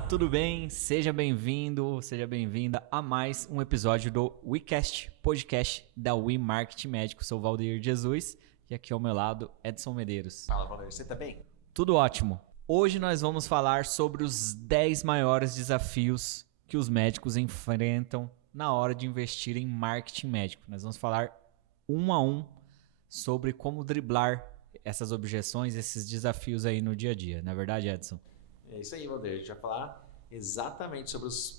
Olá, tudo bem? Seja bem-vindo, seja bem-vinda a mais um episódio do WeCast, podcast da We Marketing Médico. Sou o Valdeir Jesus e aqui ao meu lado, Edson Medeiros. Fala, Valdeir, você tá bem? Tudo ótimo. Hoje nós vamos falar sobre os 10 maiores desafios que os médicos enfrentam na hora de investir em marketing médico. Nós vamos falar um a um sobre como driblar essas objeções, esses desafios aí no dia a dia. Não é verdade, Edson? É isso aí, Valdeir. A gente vai falar exatamente sobre os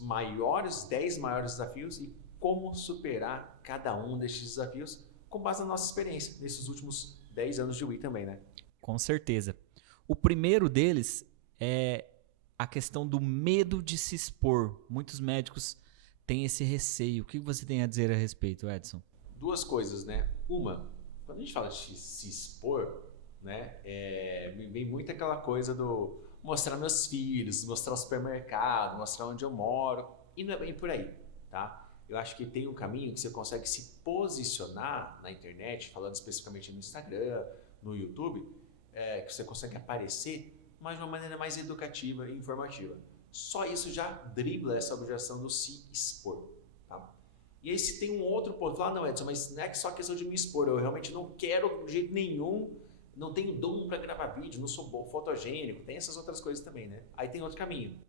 10 maiores desafios e como superar cada um destes desafios com base na nossa experiência nesses últimos 10 anos de We também, né? Com certeza. O primeiro deles é a questão do medo de se expor. Muitos médicos têm esse receio. O que você tem a dizer a respeito, Edson? Duas coisas, né? Uma, quando a gente fala de se expor, né? Vem muito aquela coisa do mostrar meus filhos, mostrar o supermercado, mostrar onde eu moro. E não é bem por aí, tá? Eu acho que tem um caminho que você consegue se posicionar na internet, falando especificamente no Instagram, no YouTube, que você consegue aparecer, mas de uma maneira mais educativa e informativa. Só isso já dribla essa objeção do se expor, tá? E aí se tem um outro ponto, fala, não, Edson, mas não é só questão de me expor, eu realmente não quero de jeito nenhum, não tenho dom para gravar vídeo, não sou bom fotogênico, tem essas outras coisas também, né? Aí tem outro caminho.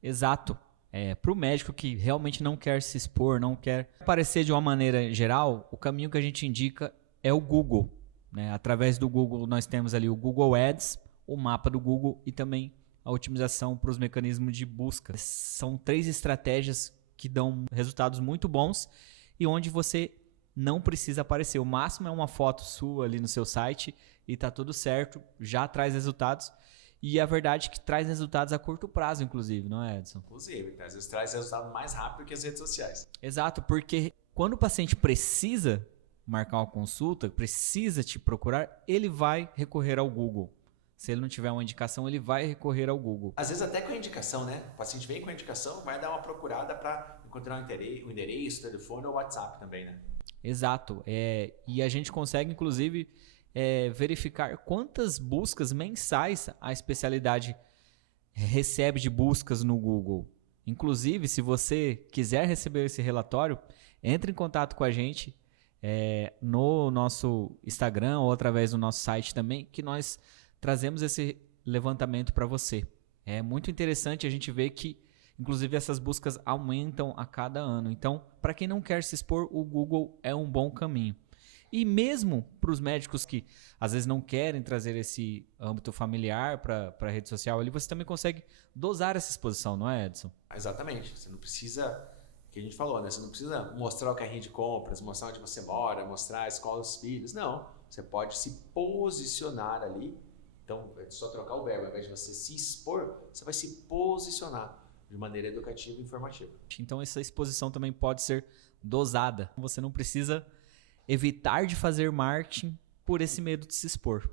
Exato. Para o médico que realmente não quer se expor, não quer aparecer de uma maneira geral, o caminho que a gente indica é o Google, né? Através do Google nós temos ali o Google Ads, o mapa do Google e também a otimização para os mecanismos de busca. São 3 estratégias que dão resultados muito bons e onde você não precisa aparecer. O máximo é uma foto sua ali no seu site e tá tudo certo, já traz resultados. E a verdade é que traz resultados a curto prazo, inclusive, não é, Edson? Inclusive, às vezes traz resultado mais rápido que as redes sociais. Exato, porque quando o paciente precisa marcar uma consulta, precisa te procurar, ele vai recorrer ao Google. Se ele não tiver uma indicação, ele vai recorrer ao Google. Às vezes até com a indicação, né? O paciente vem com a indicação, vai dar uma procurada para encontrar o endereço, o telefone ou o WhatsApp também, né? Exato. E a gente consegue, inclusive, verificar quantas buscas mensais a especialidade recebe de buscas no Google. Inclusive, se você quiser receber esse relatório, entre em contato com a gente no nosso Instagram ou através do nosso site também, que nós trazemos esse levantamento para você. É muito interessante a gente ver que, inclusive, essas buscas aumentam a cada ano. Então, para quem não quer se expor, o Google é um bom caminho. E mesmo para os médicos que às vezes não querem trazer esse âmbito familiar para a rede social, ali você também consegue dosar essa exposição, não é, Edson? Exatamente. Você não precisa, que a gente falou, né? Você não precisa mostrar o carrinho de compras, mostrar onde você mora, mostrar a escola dos filhos. Não. Você pode se posicionar ali. Então, é só trocar o verbo. Ao invés de você se expor, você vai se posicionar de maneira educativa e informativa. Então, essa exposição também pode ser dosada. Você não precisa evitar de fazer marketing por esse medo de se expor.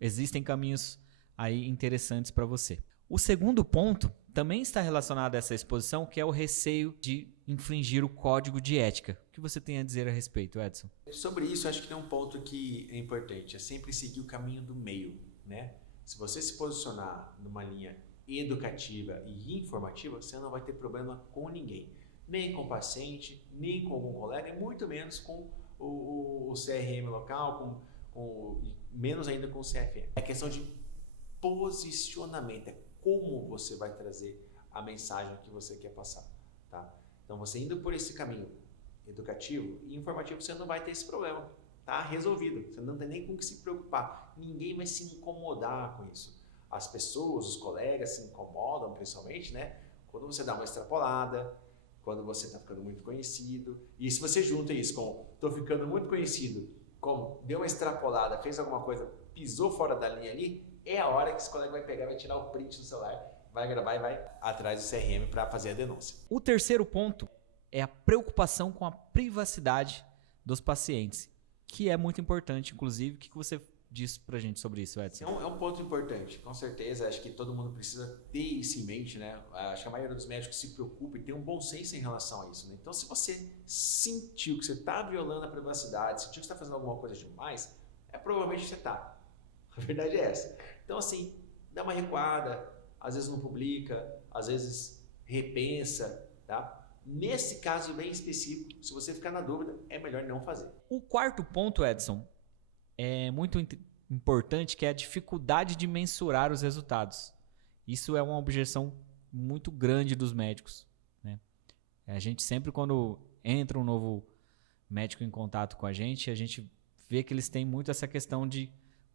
Existem caminhos aí interessantes para você. O segundo ponto também está relacionado a essa exposição, que é o receio de infringir o código de ética. O que você tem a dizer a respeito, Edson? Sobre isso, acho que tem um ponto que é importante, é sempre seguir o caminho do meio, né? Se você se posicionar numa linha educativa e informativa, você não vai ter problema com ninguém. Nem com o paciente, nem com algum colega, e muito menos com o CRM local, menos ainda com o CFM. É questão de posicionamento, é como você vai trazer a mensagem que você quer passar, tá? Então, você indo por esse caminho educativo e informativo, você não vai ter esse problema, tá resolvido. Você não tem nem com o que se preocupar. Ninguém vai se incomodar com isso. As pessoas, os colegas se incomodam, principalmente, né? Quando você dá uma extrapolada, quando você está ficando muito conhecido. E se você junta isso com estou ficando muito conhecido, como deu uma extrapolada, fez alguma coisa, pisou fora da linha ali, é a hora que esse colega vai pegar, vai tirar o print do celular, vai gravar e vai atrás do CRM para fazer a denúncia. O terceiro ponto é a preocupação com a privacidade dos pacientes, que é muito importante, inclusive. O que você diz pra gente sobre isso, Edson? É um ponto importante, com certeza. Acho que todo mundo precisa ter isso em mente, né? Acho que a maioria dos médicos se preocupa e tem um bom senso em relação a isso, né? Então, se você sentiu que você está violando a privacidade, sentiu que você está fazendo alguma coisa demais, provavelmente você está. A verdade é essa. Então, assim, dá uma recuada, às vezes não publica, às vezes repensa, tá? Nesse caso bem específico, se você ficar na dúvida, é melhor não fazer. O quarto ponto, Edson, é muito importante, que é a dificuldade de mensurar os resultados. Isso é uma objeção muito grande dos médicos, né? A gente sempre, quando entra um novo médico em contato com a gente vê que eles têm muito essa questão de: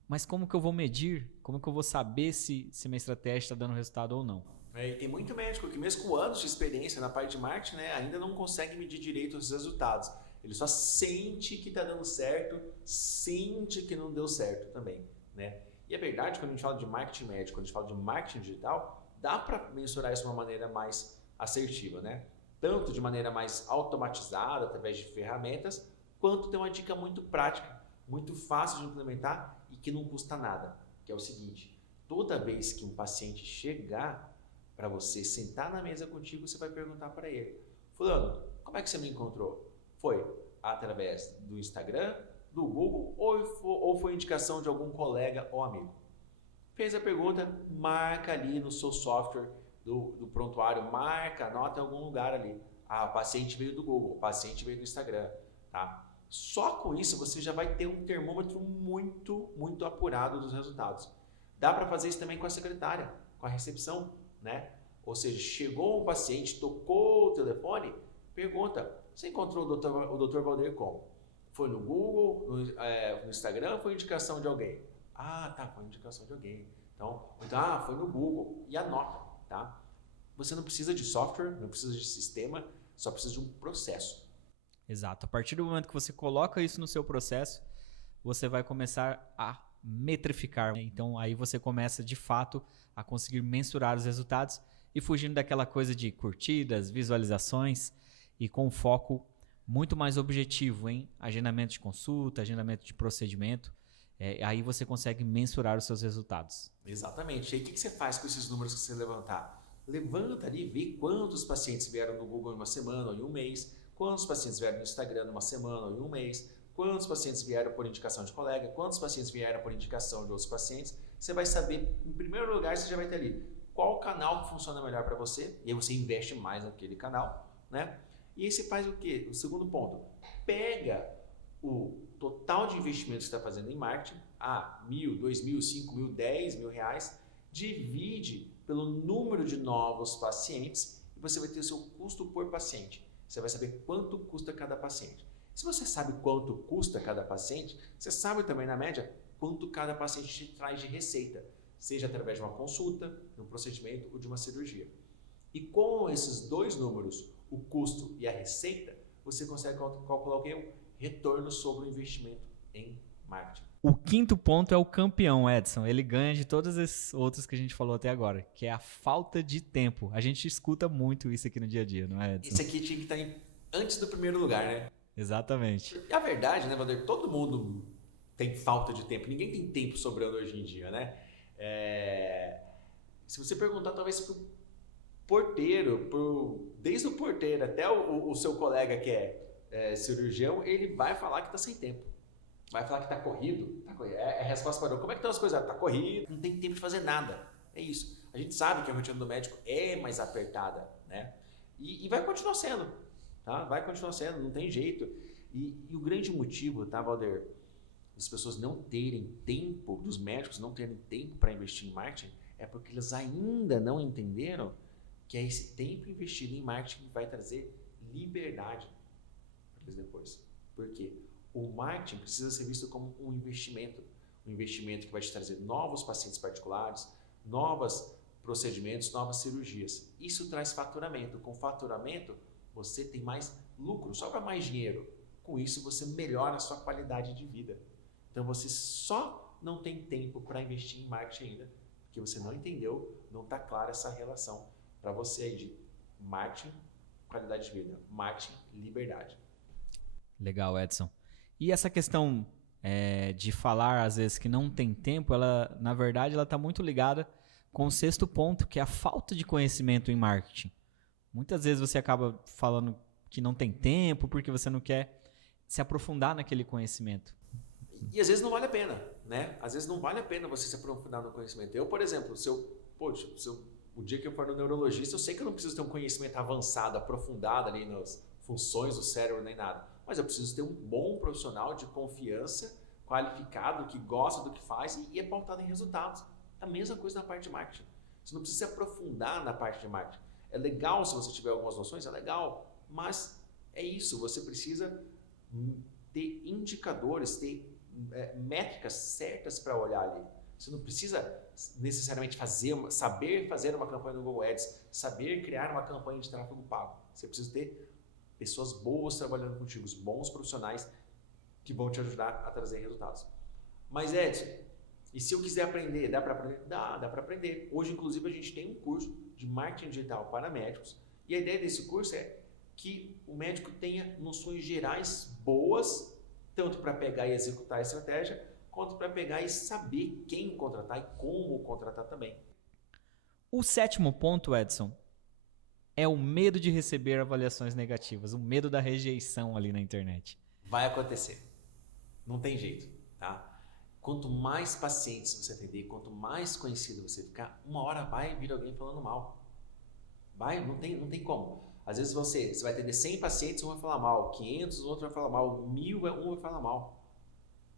mas como que eu vou medir? Como que eu vou saber se minha estratégia está dando resultado ou não? E tem muito médico que, mesmo com anos de experiência na parte de marketing, né, ainda não consegue medir direito os resultados. Ele só sente que está dando certo, sente que não deu certo também, né? E é verdade, quando a gente fala de marketing médico, quando a gente fala de marketing digital, dá para mensurar isso de uma maneira mais assertiva, né? Tanto de maneira mais automatizada, através de ferramentas, quanto tem uma dica muito prática, muito fácil de implementar e que não custa nada, que é o seguinte: toda vez que um paciente chegar para você, sentar na mesa contigo, você vai perguntar para ele: fulano, como é que você me encontrou? Foi através do Instagram, do Google ou foi indicação de algum colega ou amigo? Fez a pergunta, marca ali no seu software do prontuário, marca, anota em algum lugar ali: o paciente veio do Google, o paciente veio do Instagram, tá? Só com isso você já vai ter um termômetro muito apurado dos resultados. Dá para fazer isso também com a secretária, com a recepção, né? Ou seja, chegou um paciente, tocou o telefone, pergunta: você encontrou o Dr. Valder como? Foi no Google, no Instagram, foi indicação de alguém? Tá, foi indicação de alguém. Então, foi no Google. E anota, tá? Você não precisa de software, não precisa de sistema, só precisa de um processo. Exato. A partir do momento que você coloca isso no seu processo, você vai começar a metrificar. Então, aí você começa, de fato, a conseguir mensurar os resultados e fugindo daquela coisa de curtidas, visualizações, e com foco muito mais objetivo em agendamento de consulta, agendamento de procedimento. Aí você consegue mensurar os seus resultados. Exatamente. E aí o que você faz com esses números que você levantar? Levanta ali e vê quantos pacientes vieram no Google em uma semana ou em um mês, quantos pacientes vieram no Instagram em uma semana ou em um mês, quantos pacientes vieram por indicação de colega, quantos pacientes vieram por indicação de outros pacientes. Você vai saber, em primeiro lugar, você já vai ter ali qual canal que funciona melhor para você, e aí você investe mais naquele canal, né? E aí você faz o quê? O segundo ponto: pega o total de investimento que você está fazendo em marketing, R$1.000, R$2.000, R$5.000, R$10.000, divide pelo número de novos pacientes e você vai ter o seu custo por paciente. Você vai saber quanto custa cada paciente. Se você sabe quanto custa cada paciente, você sabe também, na média, quanto cada paciente te traz de receita, seja através de uma consulta, de um procedimento ou de uma cirurgia. E com esses dois números, o custo e a receita, você consegue calcular o quê? Retorno sobre o investimento em marketing. O quinto ponto é o campeão, Edson. Ele ganha de todas as outras que a gente falou até agora, que é a falta de tempo. A gente escuta muito isso aqui no dia a dia, não é, Edson? Esse aqui tinha que estar antes do primeiro lugar, né? Exatamente. E a verdade, né, Valdir? Todo mundo tem falta de tempo. Ninguém tem tempo sobrando hoje em dia, né? Se você perguntar, talvez pro porteiro, desde o porteiro até o seu colega que é cirurgião, ele vai falar que está sem tempo. Vai falar que está corrido. É a resposta para como é que estão as coisas? Está corrido, não tem tempo de fazer nada. É isso. A gente sabe que a rotina do médico é mais apertada, né? E vai continuar sendo, tá? Vai continuar sendo, não tem jeito. E o grande motivo, tá, Valder, das pessoas não terem tempo, dos médicos não terem tempo para investir em marketing, é porque eles ainda não entenderam que é esse tempo investido em marketing que vai trazer liberdade para eles depois. Por quê? O marketing precisa ser visto como um investimento que vai te trazer novos pacientes particulares, novos procedimentos, novas cirurgias. Isso traz faturamento. Com faturamento, você tem mais lucro, sobra mais dinheiro. Com isso, você melhora a sua qualidade de vida. Então, você só não tem tempo para investir em marketing ainda, porque você não entendeu, não está clara essa relação para você aí de marketing, qualidade de vida, marketing, liberdade. Legal, Edson. E essa questão de falar, às vezes, que não tem tempo, ela, na verdade, ela está muito ligada com o sexto ponto, que é a falta de conhecimento em marketing. Muitas vezes você acaba falando que não tem tempo porque você não quer se aprofundar naquele conhecimento. E às vezes não vale a pena, né? Às vezes não vale a pena você se aprofundar no conhecimento. Eu, por exemplo, se eu O dia que eu for no neurologista, eu sei que eu não preciso ter um conhecimento avançado, aprofundado ali nas funções do cérebro nem nada, mas eu preciso ter um bom profissional de confiança, qualificado, que gosta do que faz e é pautado em resultados. A mesma coisa na parte de marketing. Você não precisa se aprofundar na parte de marketing. É legal se você tiver algumas noções, é legal, mas é isso, você precisa ter indicadores, ter métricas certas para olhar ali. Você não precisa necessariamente saber fazer uma campanha no Google Ads, saber criar uma campanha de tráfego pago. Você precisa ter pessoas boas trabalhando contigo, bons profissionais que vão te ajudar a trazer resultados. Mas Edson, e se eu quiser aprender, dá para aprender? Dá para aprender. Hoje, inclusive, a gente tem um curso de marketing digital para médicos e a ideia desse curso é que o médico tenha noções gerais boas, tanto para pegar e executar a estratégia, quanto para pegar e saber quem contratar e como contratar também. O 7º ponto, Edson, é o medo de receber avaliações negativas, o medo da rejeição ali na internet. Vai acontecer. Não tem jeito, tá? Quanto mais pacientes você atender, quanto mais conhecido você ficar, uma hora vai vir alguém falando mal. Não tem como. Às vezes você vai atender 100 pacientes, um vai falar mal, 500, o outro vai falar mal, 1000, um vai falar mal.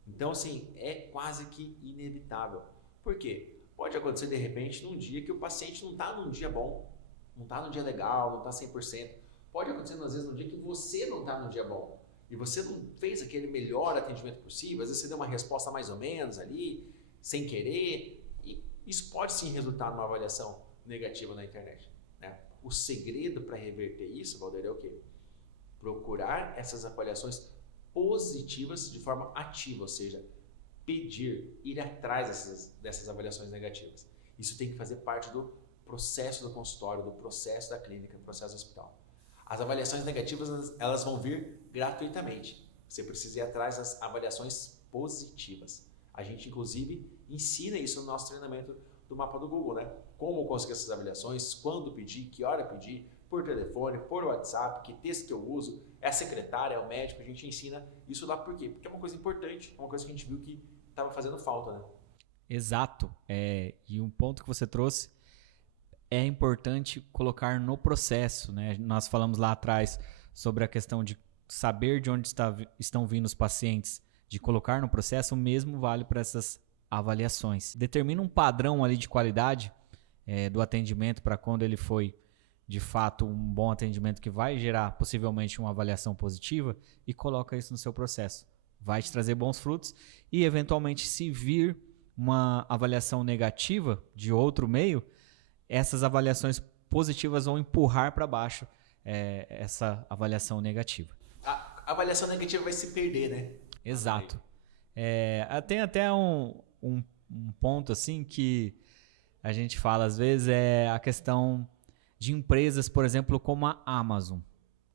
Então, assim, é quase que inevitável. Por quê? Pode acontecer, de repente, num dia que o paciente não está num dia bom, não está num dia legal, não está 100%. Pode acontecer, às vezes, num dia que você não está num dia bom. E você não fez aquele melhor atendimento possível, às vezes você deu uma resposta mais ou menos ali, sem querer, e isso pode sim resultar numa avaliação negativa na internet, né? O segredo para reverter isso, Valder, é o quê? Procurar essas avaliações positivas de forma ativa, ou seja, ir atrás dessas avaliações negativas. Isso tem que fazer parte do processo do consultório, do processo da clínica, do processo do hospital. As avaliações negativas, elas vão vir gratuitamente. Você precisa ir atrás das avaliações positivas. A gente, inclusive, ensina isso no nosso treinamento do mapa do Google, né? Como conseguir essas avaliações, quando pedir, que hora pedir, por telefone, por WhatsApp, que texto que eu uso, é a secretária, é o médico, a gente ensina isso lá por quê? Porque é uma coisa importante, uma coisa que a gente viu que estava fazendo falta, né? Exato. E um ponto que você trouxe é importante colocar no processo, né? Nós falamos lá atrás sobre a questão de saber de onde estão vindo os pacientes, de colocar no processo, o mesmo vale para essas avaliações. Determina um padrão ali de qualidade do atendimento para quando ele foi de fato um bom atendimento que vai gerar possivelmente uma avaliação positiva e coloca isso no seu processo. Vai te trazer bons frutos e eventualmente se vir uma avaliação negativa de outro meio, essas avaliações positivas vão empurrar para baixo essa avaliação negativa. A avaliação negativa vai se perder, né? Exato. Tem até um ponto assim que a gente fala às vezes, é a questão de empresas, por exemplo, como a Amazon,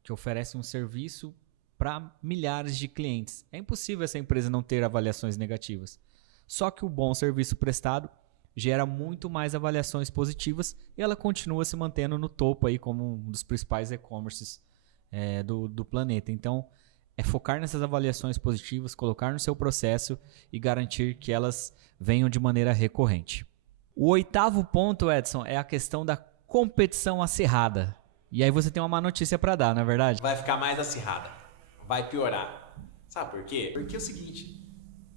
que oferece um serviço para milhares de clientes. É impossível essa empresa não ter avaliações negativas. Só que o bom serviço prestado gera muito mais avaliações positivas e ela continua se mantendo no topo aí como um dos principais e-commerces do planeta. Então, é focar nessas avaliações positivas, colocar no seu processo e garantir que elas venham de maneira recorrente. O 8º ponto, Edson, é a questão da competição acirrada. E aí você tem uma má notícia para dar, não é verdade? Vai ficar mais acirrada. Vai piorar. Sabe por quê? Porque é o seguinte,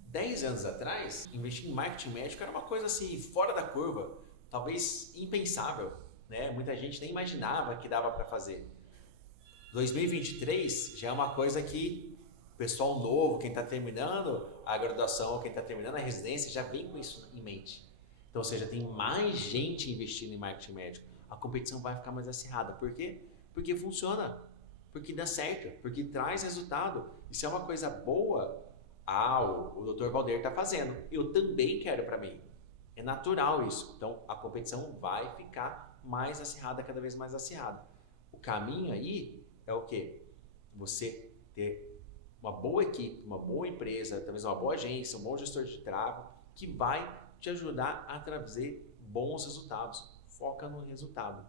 10 anos atrás, investir em marketing médico era uma coisa assim, fora da curva, talvez impensável, né? Muita gente nem imaginava que dava para fazer. 2023 já é uma coisa que o pessoal novo, quem está terminando a graduação, quem está terminando a residência, já vem com isso em mente. Então, ou seja, tem mais gente investindo em marketing médico. A competição vai ficar mais acirrada. Por quê? Porque funciona, porque dá certo, porque traz resultado. Isso é uma coisa boa. O Dr. Valder está fazendo. Eu também quero para mim. É natural isso. Então, a competição vai ficar mais acirrada, cada vez mais acirrada. O caminho aí é o quê? Você ter uma boa equipe, uma boa empresa, talvez uma boa agência, um bom gestor de tráfego, que vai te ajudar a trazer bons resultados. Foca no resultado,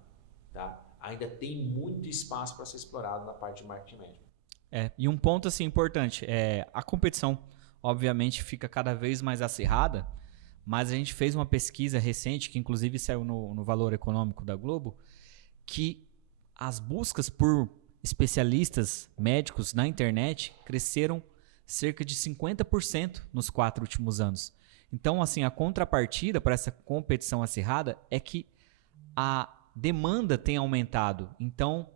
tá? Ainda tem muito espaço para ser explorado na parte de marketing médico. E um ponto assim importante, a competição obviamente fica cada vez mais acirrada, mas a gente fez uma pesquisa recente, que inclusive saiu no Valor Econômico da Globo, que as buscas por especialistas médicos na internet cresceram cerca de 50% nos 4 últimos anos. Então, assim, a contrapartida para essa competição acirrada é que a demanda tem aumentado. Então,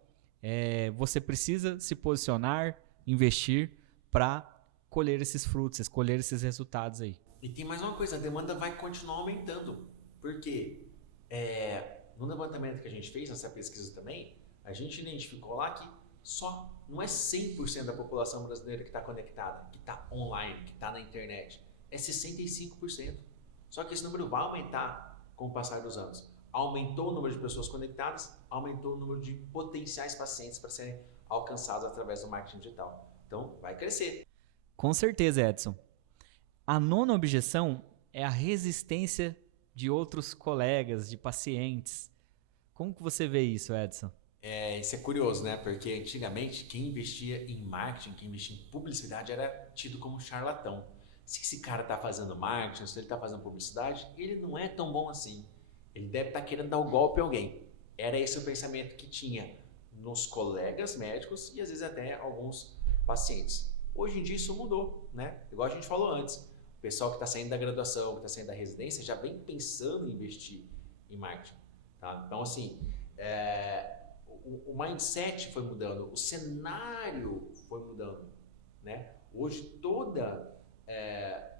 você precisa se posicionar, investir para colher esses frutos, colher esses resultados aí. E tem mais uma coisa, a demanda vai continuar aumentando. Por quê? No levantamento que a gente fez, nessa pesquisa também, a gente identificou lá que não é 100% da população brasileira que está conectada, que está online, que está na internet. É 65%. Só que esse número vai aumentar com o passar dos anos. Aumentou o número de pessoas conectadas, aumentou o número de potenciais pacientes para serem alcançados através do marketing digital. Então, vai crescer. Com certeza, Edson. A 9ª objeção é a resistência de outros colegas, de pacientes. Como que você vê isso, Edson? Isso é curioso, né? Porque antigamente quem investia em marketing, quem investia em publicidade era tido como charlatão. Se esse cara está fazendo marketing, se ele está fazendo publicidade, ele não é tão bom assim. Ele deve estar querendo dar um golpe em alguém. Era esse o pensamento que tinha nos colegas médicos e às vezes até alguns pacientes. Hoje em dia isso mudou, né? Igual a gente falou antes. O pessoal que está saindo da graduação, que está saindo da residência, já vem pensando em investir em marketing. Tá? Então, assim, o mindset foi mudando, o cenário foi mudando, né? Hoje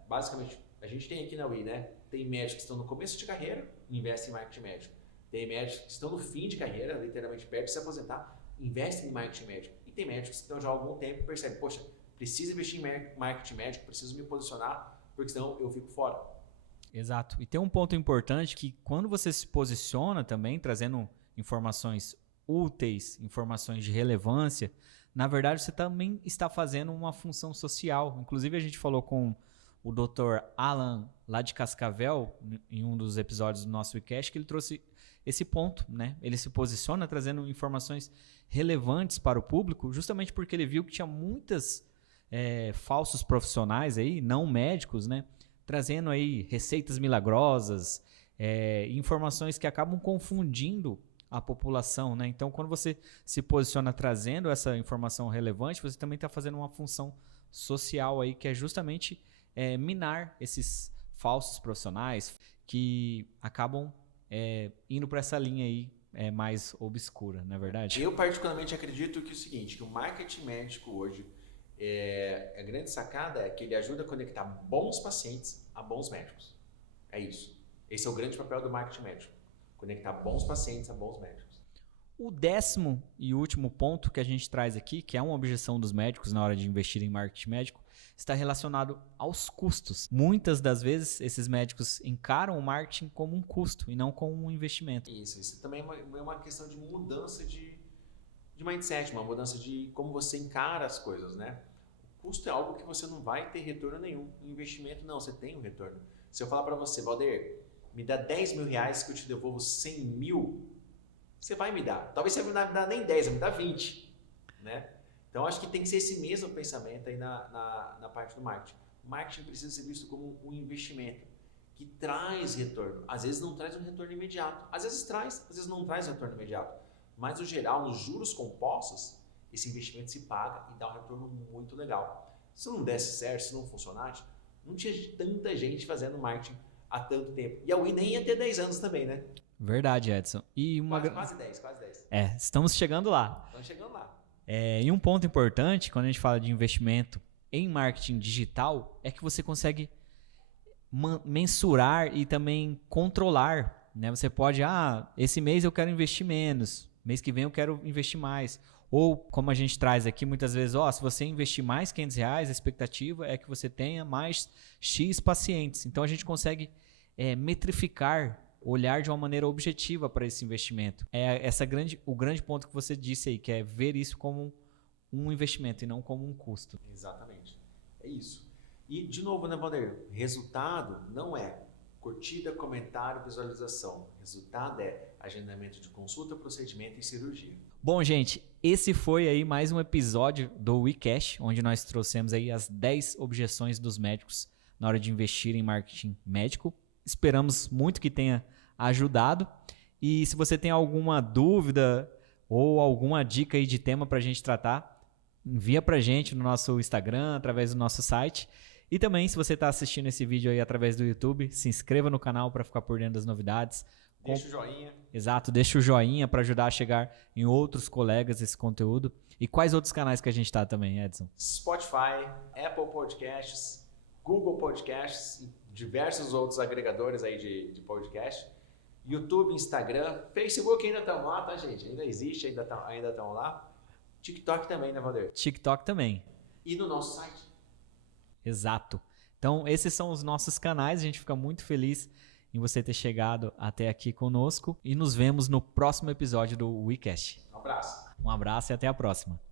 basicamente, a gente tem aqui na UI, né? Tem médicos que estão no começo de carreira, investem em marketing médico. Tem médicos que estão no fim de carreira, literalmente perto de se aposentar, investem em marketing médico. E tem médicos que estão já há algum tempo e percebem, poxa, preciso investir em marketing médico, preciso me posicionar, porque senão eu fico fora. Exato. E tem um ponto importante que quando você se posiciona também, trazendo informações úteis, informações de relevância, na verdade você também está fazendo uma função social. Inclusive a gente falou com o Dr. Alan, lá de Cascavel, em um dos episódios do nosso WeCast, que ele trouxe esse ponto, né? Ele se posiciona trazendo informações relevantes para o público, justamente porque ele viu que tinha muitas falsos profissionais aí, não médicos, né? Trazendo aí receitas milagrosas, informações que acabam confundindo a população, né? Então, quando você se posiciona trazendo essa informação relevante, você também está fazendo uma função social aí, que é justamente minar esses falsos profissionais que acabam indo para essa linha aí mais obscura, não é verdade? Eu particularmente acredito que é o seguinte, que o marketing médico hoje, a grande sacada é que ele ajuda a conectar bons pacientes a bons médicos. É isso. Esse é o grande papel do marketing médico. Conectar bons pacientes a bons médicos. O 10º e último ponto que a gente traz aqui, que é uma objeção dos médicos na hora de investir em marketing médico, está relacionado aos custos. Muitas das vezes, esses médicos encaram o marketing como um custo e não como um investimento. Isso também é uma questão de mudança de mindset, uma mudança de como você encara as coisas, né? O custo é algo que você não vai ter retorno nenhum. O investimento, não, você tem um retorno. Se eu falar para você, Valder, me dá 10 mil reais que eu te devolvo 100 mil, você vai me dar. Talvez você não me dá nem 10, vai me dar 20, né? Então, acho que tem que ser esse mesmo pensamento aí na parte do marketing. O marketing precisa ser visto como um investimento que traz retorno. Às vezes não traz um retorno imediato. Às vezes traz, às vezes não traz retorno imediato. Mas, no geral, nos juros compostos, esse investimento se paga e dá um retorno muito legal. Se não desse certo, se não funcionasse, não tinha tanta gente fazendo marketing há tanto tempo. E a UI nem ia ter 10 anos também, né? Verdade, Edson. E Quase 10. Estamos chegando lá. Estamos chegando lá. E um ponto importante, quando a gente fala de investimento em marketing digital, é que você consegue mensurar e também controlar, né? Você pode, esse mês eu quero investir menos, mês que vem eu quero investir mais. Ou, como a gente traz aqui muitas vezes, se você investir mais R$500, a expectativa é que você tenha mais X pacientes. Então, a gente consegue metrificar, olhar de uma maneira objetiva para esse investimento. O grande ponto que você disse aí, que é ver isso como um investimento e não como um custo. Exatamente. É isso. E, de novo, né, Valdir? Resultado não é curtida, comentário, visualização. Resultado é agendamento de consulta, procedimento e cirurgia. Bom, gente, esse foi aí mais um episódio do WeCast, onde nós trouxemos aí as 10 objeções dos médicos na hora de investir em marketing médico. Esperamos muito que tenha ajudado. E se você tem alguma dúvida ou alguma dica aí de tema para a gente tratar, envia para a gente no nosso Instagram, através do nosso site. E também, se você está assistindo esse vídeo aí através do YouTube, se inscreva no canal para ficar por dentro das novidades. Deixa o joinha. Exato, deixa o joinha para ajudar a chegar em outros colegas esse conteúdo. E quais outros canais que a gente está também, Edson? Spotify, Apple Podcasts, Google Podcasts e diversos outros agregadores aí de podcast. YouTube, Instagram, Facebook ainda estão lá, tá, gente? Ainda existe, ainda estão lá. TikTok também, né, Valdir? TikTok também. E no nosso site. Exato. Então, esses são os nossos canais. A gente fica muito feliz em você ter chegado até aqui conosco. E nos vemos no próximo episódio do WeCast. Um abraço. Um abraço e até a próxima.